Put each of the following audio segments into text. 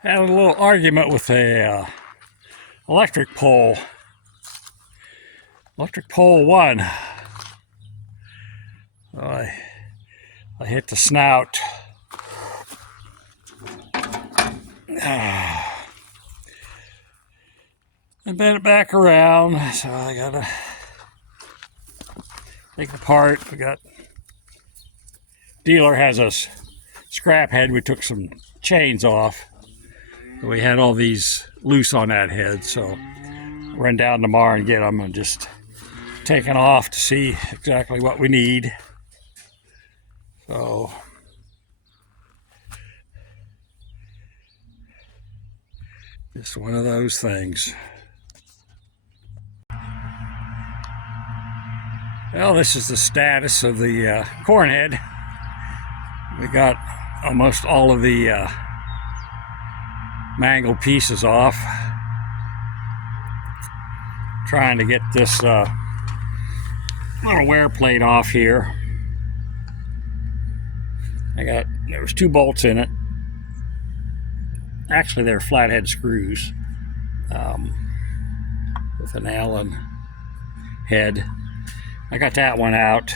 Had a little argument with a electric pole. Electric pole one. I hit the snout. And bent it back around, so I gotta take it apart. We got dealer has a scrap head. We took some chains off. We had all these loose on that head, so run down tomorrow and get them and just take it off to see exactly what we need. So just one of those things. Well, this is the status of the corn head. We got almost all of the mangled pieces off. Trying to get this little wear plate off here. There was 2 bolts in it. Actually, they're flathead screws with an Allen head. I got that one out.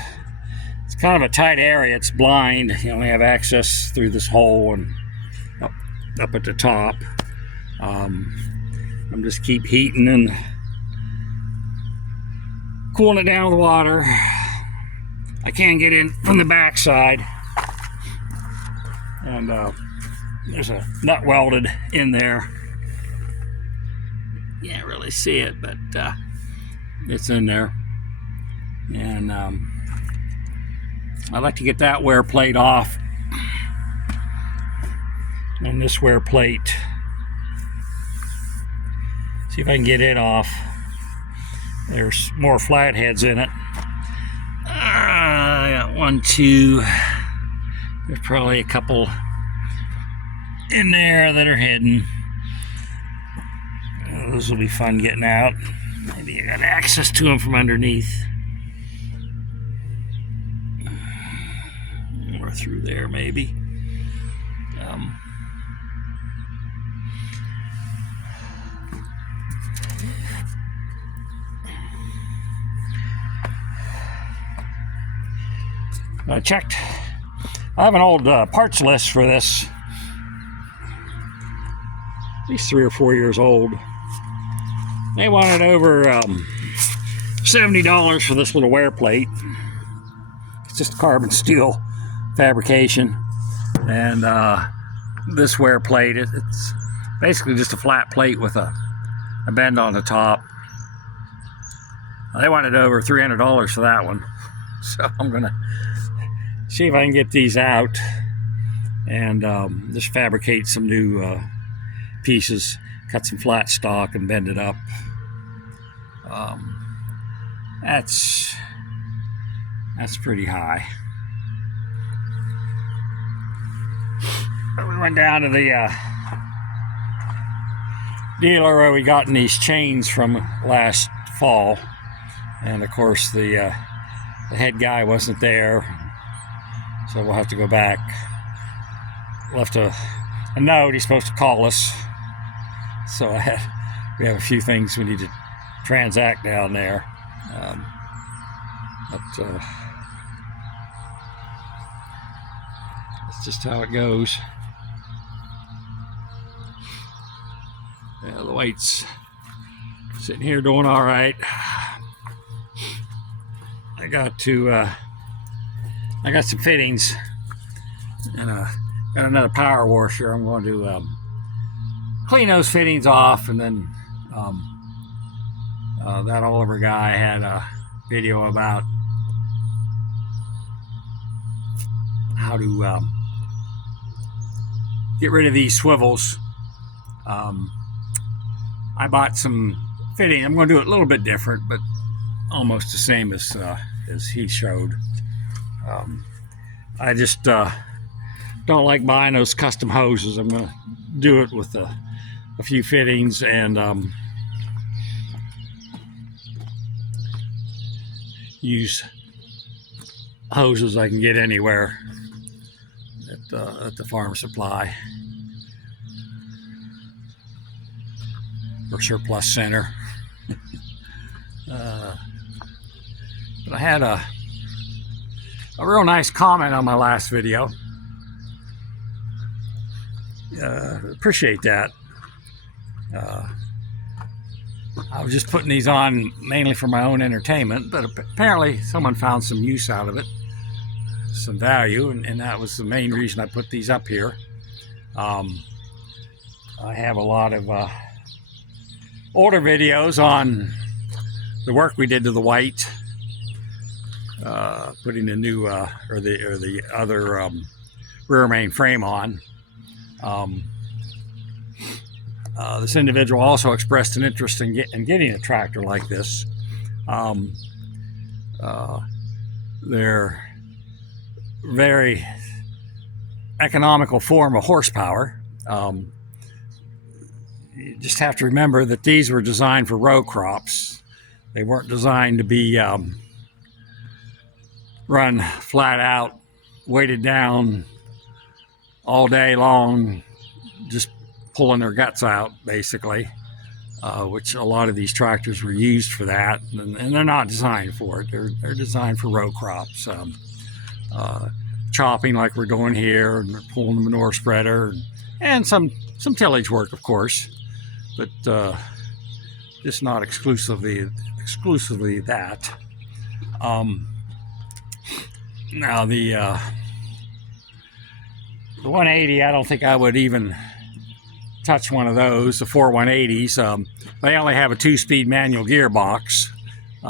It's kind of a tight area. It's blind. You only have access through this hole and up at the top. I'm just keep heating and cooling it down with water. I can't get in from the back side. And there's a nut welded in there. You can't really see it, but it's in there. And I'd like to get that wear plate off. And this wear plate. See if I can get it off. There's more flatheads in it. I got 1, 2. There's probably a couple in there that are hidden. Those will be fun getting out. Maybe I got access to them from underneath. Or through there, maybe. I checked. I have an old parts list for this. At least 3 or 4 years old. They wanted over $70 for this little wear plate. It's just carbon steel fabrication. And this wear plate, it's basically just a flat plate with a bend on the top. They wanted over $300 for that one. So I'm gonna see if I can get these out and just fabricate some new pieces, cut some flat stock and bend it up. That's pretty high. We went down to the dealer where we gotten these chains from last fall, and of course the head guy wasn't there, so we'll have to go back. Left a note. He's supposed to call us, so we have a few things we need to transact down there. But that's just how it goes. Yeah, the weight's sitting here doing all right. I got some fittings and got another power washer. I'm going to clean those fittings off, and then that Oliver guy had a video about how to get rid of these swivels. I bought some fitting. I'm going to do it a little bit different, but almost the same as he showed. I just don't like buying those custom hoses. I'm going to do it with a few fittings and use hoses I can get anywhere at the farm supply. or surplus center. But I had a real nice comment on my last video. Appreciate that. I was just putting these on mainly for my own entertainment, but apparently someone found some use out of it, some value, and that was the main reason I put these up here. I have a lot of older videos on the work we did to the white, putting the new or the other rear main frame on. This individual also expressed an interest in getting a tractor like this. They're very economical form of horsepower. You just have to remember that these were designed for row crops. They weren't designed to be run flat out, weighted down all day long, just pulling their guts out, basically, which a lot of these tractors were used for that, and they're not designed for it. They're designed for row crops, chopping like we're doing here, and pulling the manure spreader, and some tillage work, of course, but just not exclusively that. Now the 180, I don't think I would even touch one of those. The 4180s, they only have a 2-speed manual gearbox.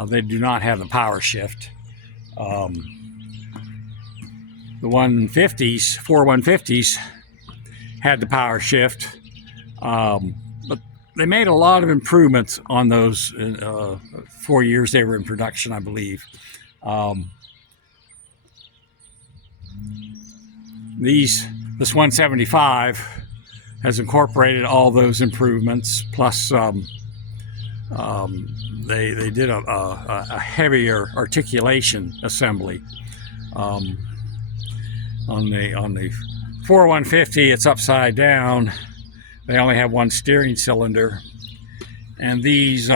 They do not have the power shift. The 150s, 4150s, had the power shift, but they made a lot of improvements on those 4 years they were in production, I believe. This 175 has incorporated all those improvements, plus they did a heavier articulation assembly. On the 4150, it's upside down. They only have one steering cylinder, and this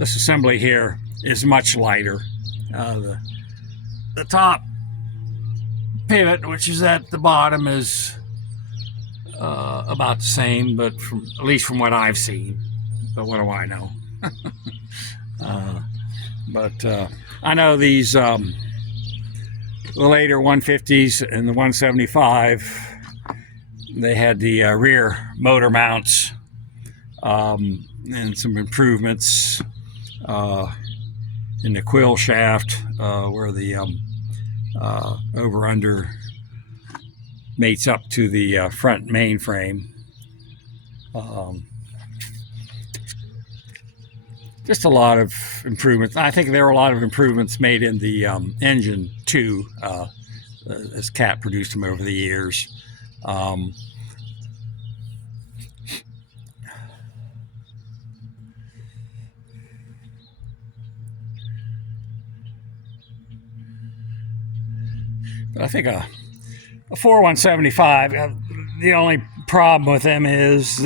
assembly here is much lighter. The top pivot, which is at the bottom, is about the same, but at least from what I've seen. But what do I know? But I know these the later 150s and the 175, they had the rear motor mounts and some improvements in the quill shaft where the over-under mates up to the front mainframe. Just a lot of improvements. I think there were a lot of improvements made in the engine too, as Cat produced them over the years. But I think a 4175, the only problem with them is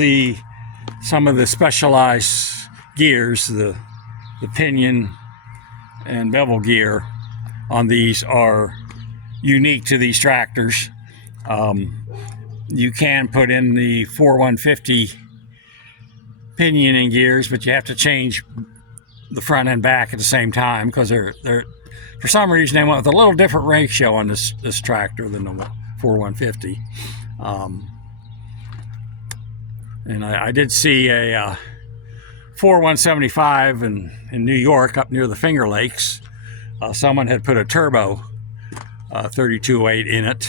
some of the specialized gears, the pinion and bevel gear on these are unique to these tractors. You can put in the 4150 pinion and gears, but you have to change the front and back at the same time, because they're for some reason they went with a little different ratio on this tractor than the 4150. And I did see a 4175 in New York, up near the Finger Lakes. Someone had put a turbo 3208 in it,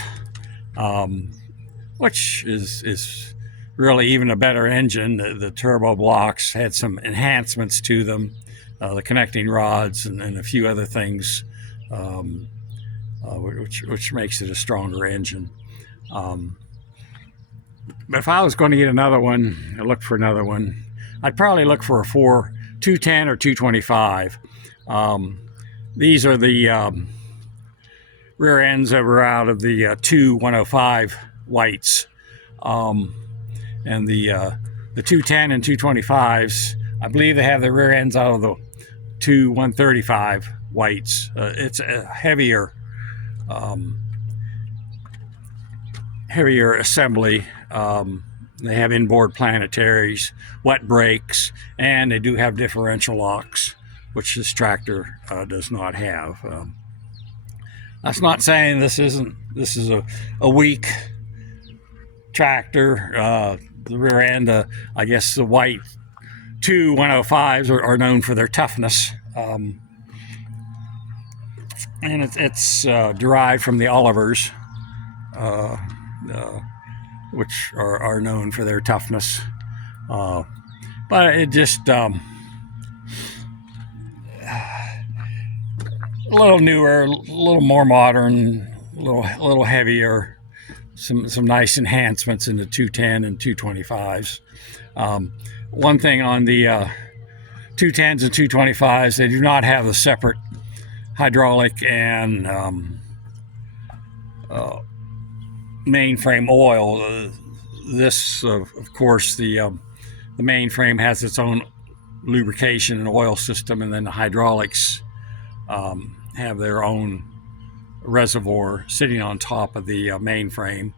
which is really even a better engine. The turbo blocks had some enhancements to them, the connecting rods and a few other things, which makes it a stronger engine. But if I was going to get another one, I look for another one, I'd probably look for a 210 or 225. These are the rear ends that were out of the 105 whites, and the the 210 and 225s, I believe they have the rear ends out of the two 135 whites. It's a heavier assembly. They have inboard planetaries, wet brakes, and they do have differential locks, which this tractor does not have. That's not saying this is a weak tractor. The rear end, I guess the white 2 105s are known for their toughness, and it's derived from the Olivers, which are known for their toughness. But it just a little newer, a little more modern, a little heavier. Some nice enhancements in the 210 and 225s. One thing on the 210s and 225s, they do not have a separate hydraulic and mainframe oil. This, of course, the mainframe has its own lubrication and oil system, and then the hydraulics have their own reservoir sitting on top of the mainframe.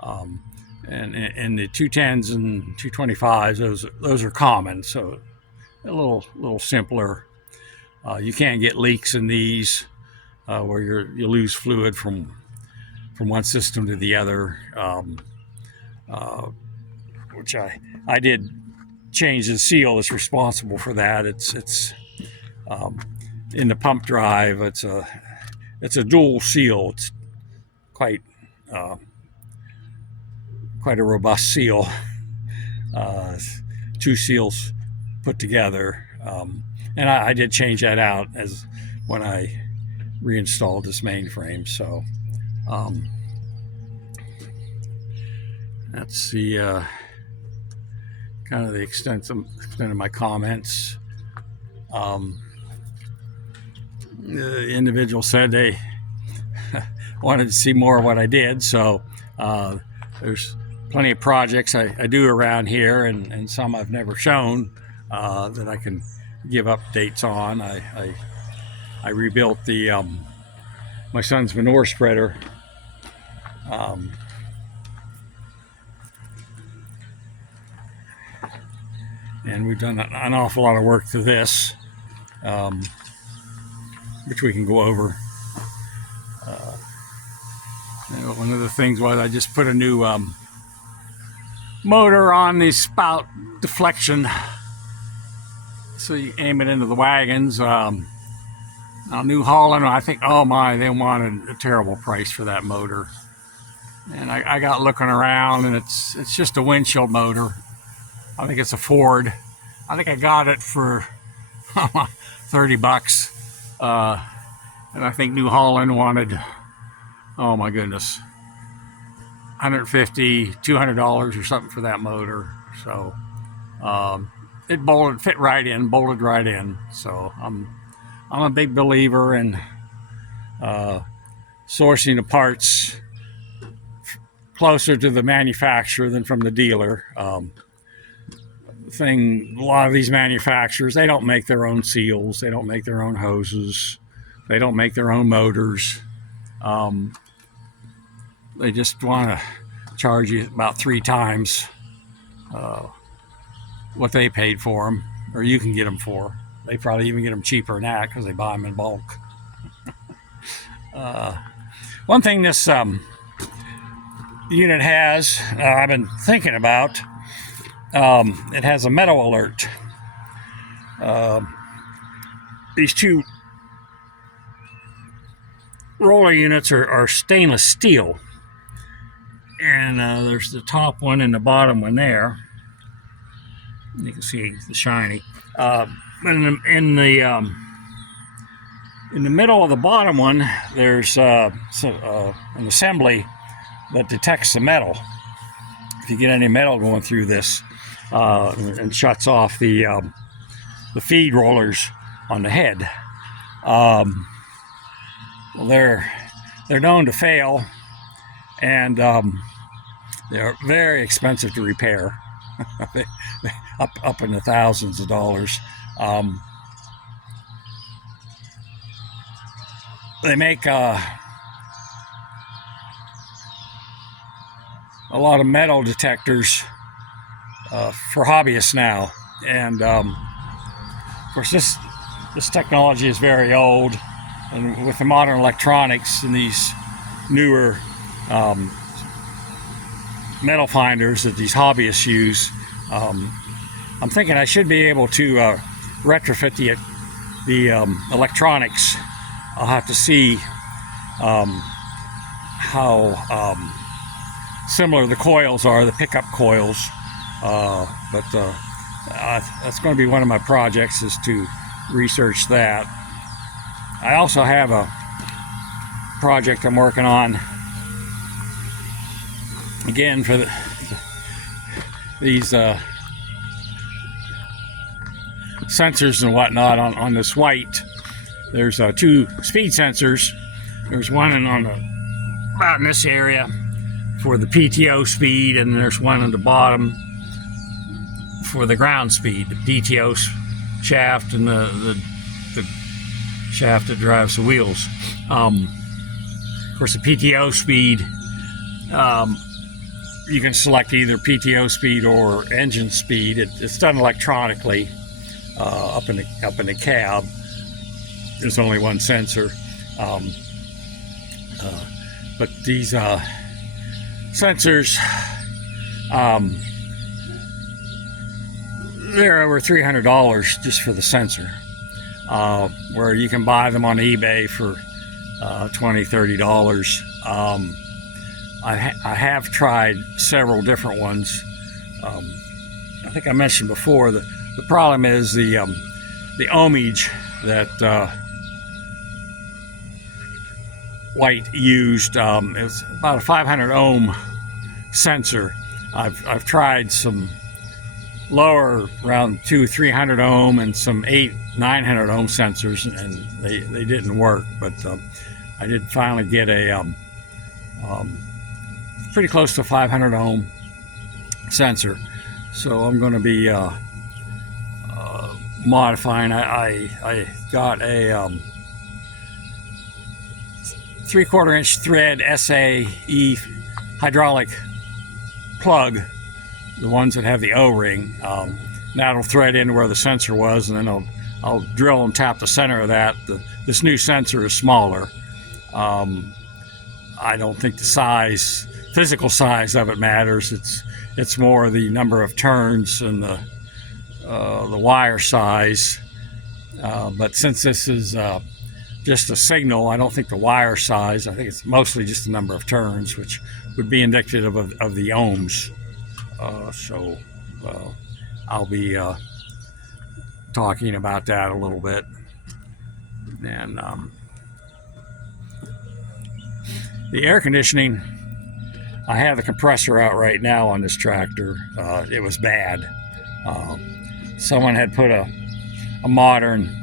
And the 210s and 225s, those are common, so a little simpler. You can't get leaks in these where you lose fluid from one system to the other, which I did change the seal that's responsible for that. It's in the pump drive. It's a dual seal. It's quite a robust seal. Two seals put together, and I did change that out as when I reinstalled this mainframe. So that's the kind of the extent of my comments. The individual said they wanted to see more of what I did, so there's plenty of projects I do around here, and some I've never shown that I can give updates on. I rebuilt my son's manure spreader. And we've done an awful lot of work to this, which we can go over. One of the things was I just put a new motor on the spout deflection, so you aim it into the wagons. Now New Holland, I think, oh my, they wanted a terrible price for that motor. And I got looking around, and it's just a windshield motor. I think it's a Ford. I think I got it for $30. And I think New Holland wanted, oh my goodness, $150, $200 or something for that motor. So it bolted right in. So I'm a big believer in sourcing the parts closer to the manufacturer than from the dealer. A lot of these manufacturers, they don't make their own seals, they don't make their own hoses, they don't make their own motors. They just want to charge you about 3 times what they paid for them, or you can get them for. They probably even get them cheaper than that because they buy them in bulk. One thing this unit has, I've been thinking about, it has a metal alert. These two roller units are stainless steel, and there's the top one and the bottom one there. You can see the shiny. In the middle of the bottom one, there's an assembly that detects the metal. If you get any metal going through this, and shuts off the feed rollers on the head. Well, they're known to fail, and they're very expensive to repair. up in the thousands of dollars. They make a lot of metal detectors for hobbyists now, and of course this technology is very old, and with the modern electronics and these newer metal finders that these hobbyists use, I'm thinking I should be able to retrofit the electronics. I'll have to see how similar the coils are, the pickup coils, but that's going to be one of my projects, is to research that. I also have a project I'm working on, again, for these sensors and whatnot on this white. There's 2 speed sensors. There's one about in this area for the PTO speed, and there's one on the bottom for the ground speed, the PTO shaft and the shaft that drives the wheels. Of course, the PTO speed, you can select either PTO speed or engine speed. It's done electronically up in the cab. There's only one sensor, but these sensors, they're over $300 just for the sensor, where you can buy them on eBay for $20, $30. I have tried several different ones. I think I mentioned before the problem is the ohmage that White used. It's about a 500 ohm sensor. I've tried some lower, around 200-300 ohm, and some 800-900 ohm sensors, and they didn't work. But I did finally get a pretty close to 500 ohm sensor. So I'm going to be modifying. I got a 3/4 inch thread SAE hydraulic plug, the ones that have the O-ring. That'll thread into where the sensor was, and then I'll drill and tap the center of that. This new sensor is smaller. I don't think the physical size of it matters. It's more the number of turns and the wire size. But since this is just a signal, I don't think the wire size. I think it's mostly just the number of turns, which would be indicative of the ohms. So I'll be talking about that a little bit. And the air conditioning, I have the compressor out right now on this tractor. It was bad. Someone had put a modern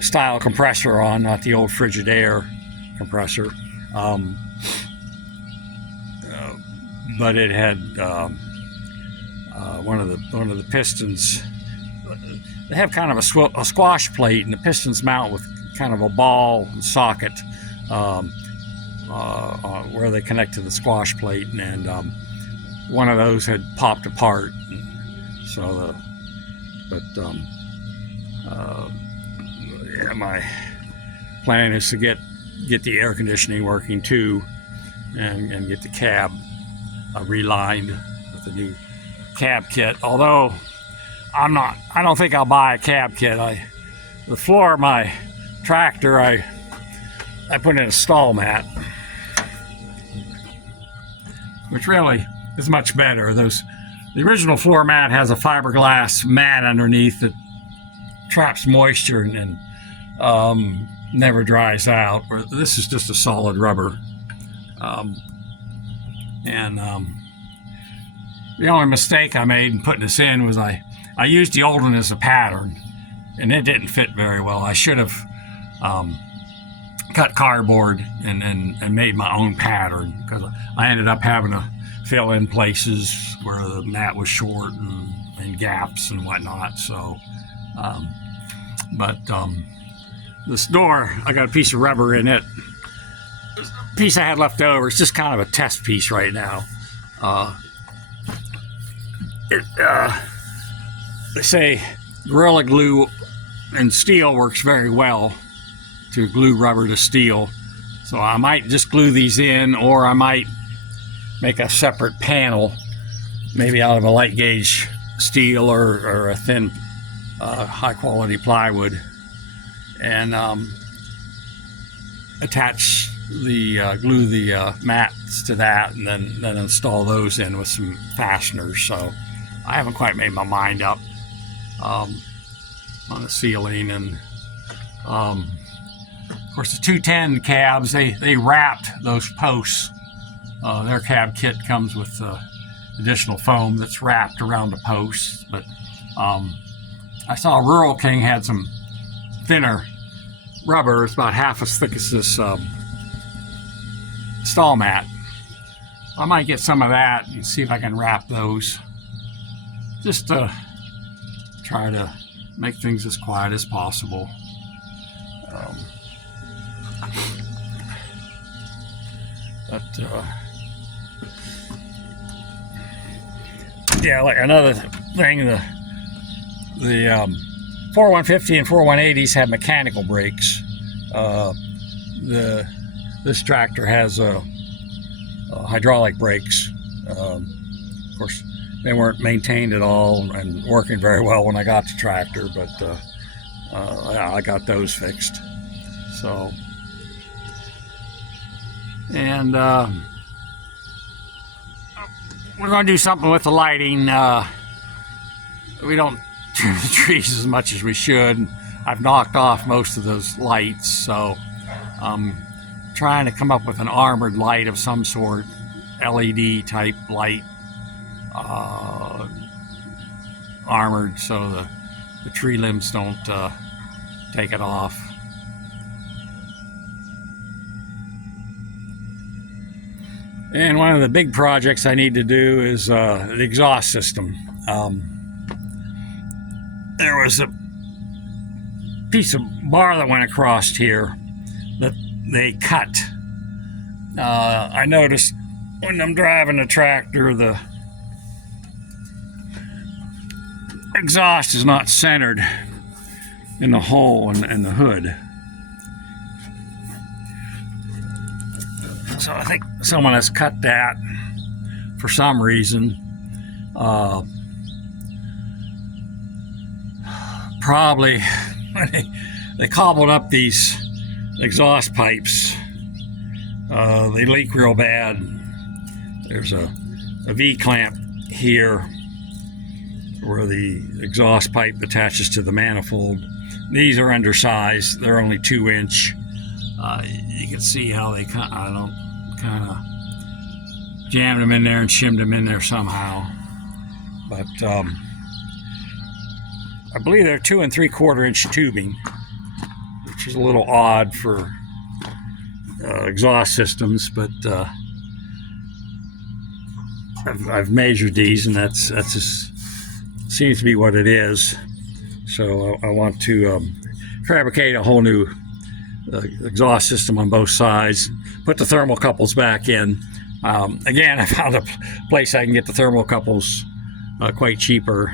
style compressor on, not the old Frigidaire compressor, but it had one of the pistons. They have kind of a squash plate, and the pistons mount with kind of a ball socket where they connect to the squash plate, and one of those had popped apart. So yeah, my plan is to get the air conditioning working too, and get the cab relined with the new cab kit. Although I don't think I'll buy a cab kit. The floor of my tractor, I put in a stall mat, which really is much better. The original floor mat has a fiberglass mat underneath that traps moisture and never dries out. This is just a solid rubber. The only mistake I made in putting this in was I used the old one as a pattern, and it didn't fit very well. I should have cut cardboard and made my own pattern, because I ended up having to fill in places where the mat was short and gaps and whatnot. So, but this door, I got a piece of rubber in it. The piece I had left over. It's just kind of a test piece right now. They say Gorilla Glue and steel works very well to glue rubber to steel. So I might just glue these in, or I might make a separate panel, maybe out of a light gauge steel or a thin, high quality plywood, and attach glue the mats to that, and then install those in with some fasteners. So I haven't quite made my mind up on the ceiling. And of course, the 210 cabs, they wrapped those posts. Their cab kit comes with additional foam that's wrapped around the posts. But I saw Rural King had some thinner rubber. It's about half as thick as this stall mat. I might get some of that and see if I can wrap those, just to try to make things as quiet as possible. Yeah, like another thing, the 4150 and 4180s have mechanical brakes. This tractor has hydraulic brakes. Of course, they weren't maintained at all and working very well when I got the tractor, but yeah, I got those fixed. So, and we're going to do something with the lighting. We don't trim the trees as much as we should. I've knocked off most of those lights, so I'm trying to come up with an armored light of some sort, LED type light, armored so the tree limbs don't take it off. And one of the big projects I need to do is the exhaust system. There was a piece of bar that went across here that they cut. I noticed when I'm driving the tractor, the exhaust is not centered in the hole in the hood. So I think someone has cut that for some reason. Probably when they cobbled up these exhaust pipes, they leak real bad. There's a V-clamp here where the exhaust pipe attaches to the manifold. These are undersized. They're only 2-inch. You can see how they kind of jammed them in there and shimmed them in there somehow. But I believe they're 2 3/4-inch tubing, which is a little odd for exhaust systems, but I've measured these, and that's just seems to be what it is. So I want to fabricate a whole new exhaust system on both sides, put the thermocouples back in. Again, I found a place I can get the thermocouples quite cheaper.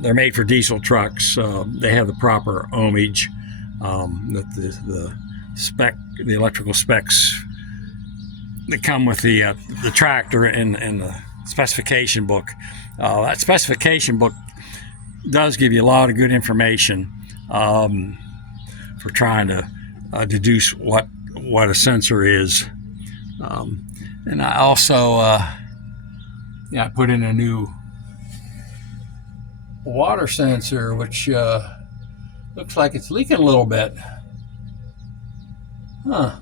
They're made for diesel trucks. They have the proper ohmage, that the electrical specs that come with the tractor in the specification book. That specification book does give you a lot of good information for trying to deduce what a sensor is. And I also I put in a new water sensor, which looks like it's leaking a little bit. I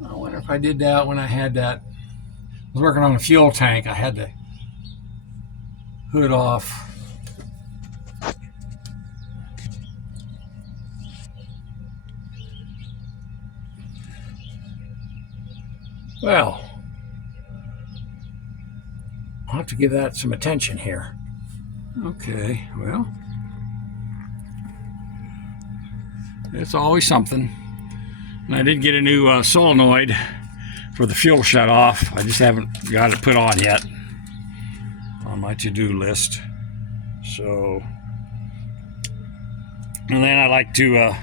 wonder if I did that when I had that. I was working on a fuel tank. I had the hood off. Well, I'll have to give that some attention here. Okay, well, it's always something. And I did get a new solenoid for the fuel shut off. I just haven't got it put on yet on my to-do list. So, and then I like to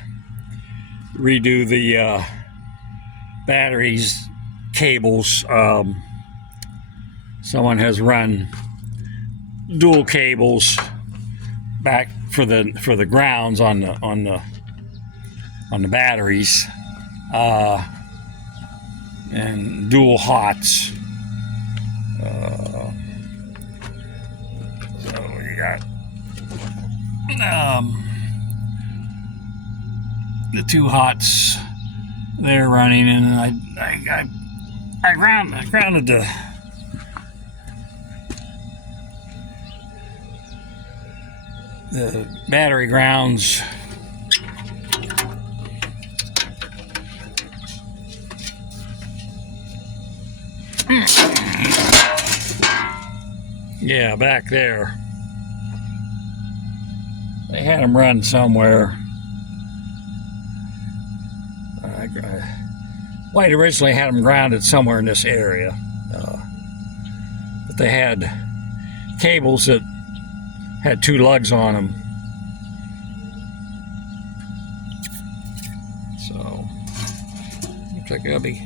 redo the batteries cables. Someone has run dual cables back for the grounds on the batteries, and dual hots. So you got the two hots there running, and I grounded the battery grounds yeah, back there. They had them run somewhere. White originally had them grounded somewhere in this area, but they had cables that had two lugs on them. So looks like I gotta be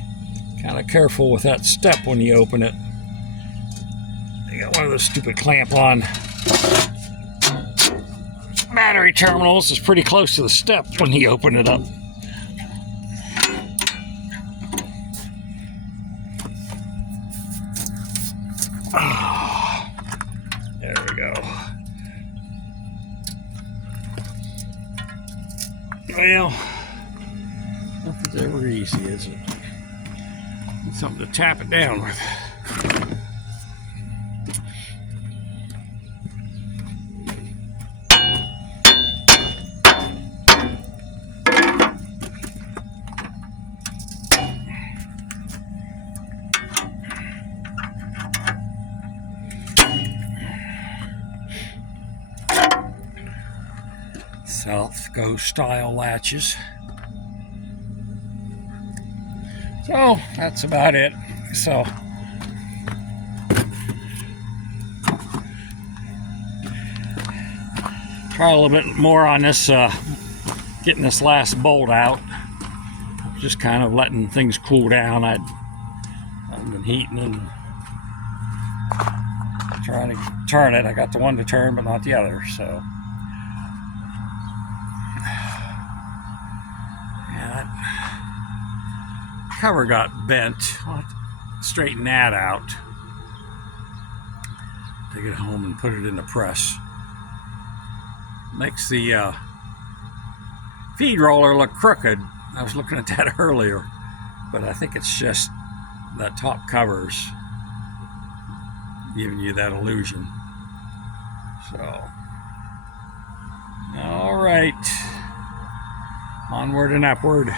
kind of careful with that step when you open it. They got one of those stupid clamp-on battery terminals is pretty close to the step when you open it up. There we go. Well, nothing's ever easy, is it? Need something to tap it down with. South Go style latches. So that's about it. So try a little bit more on this, getting this last bolt out. Just kind of letting things cool down. I've been heating and trying to turn it. I got the one to turn, but not the other. So. Cover got bent. I'll have to straighten that out. Take it home and put it in the press. Makes the feed roller look crooked. I was looking at that earlier, but I think it's just that top cover's giving you that illusion. So, all right, onward and upward.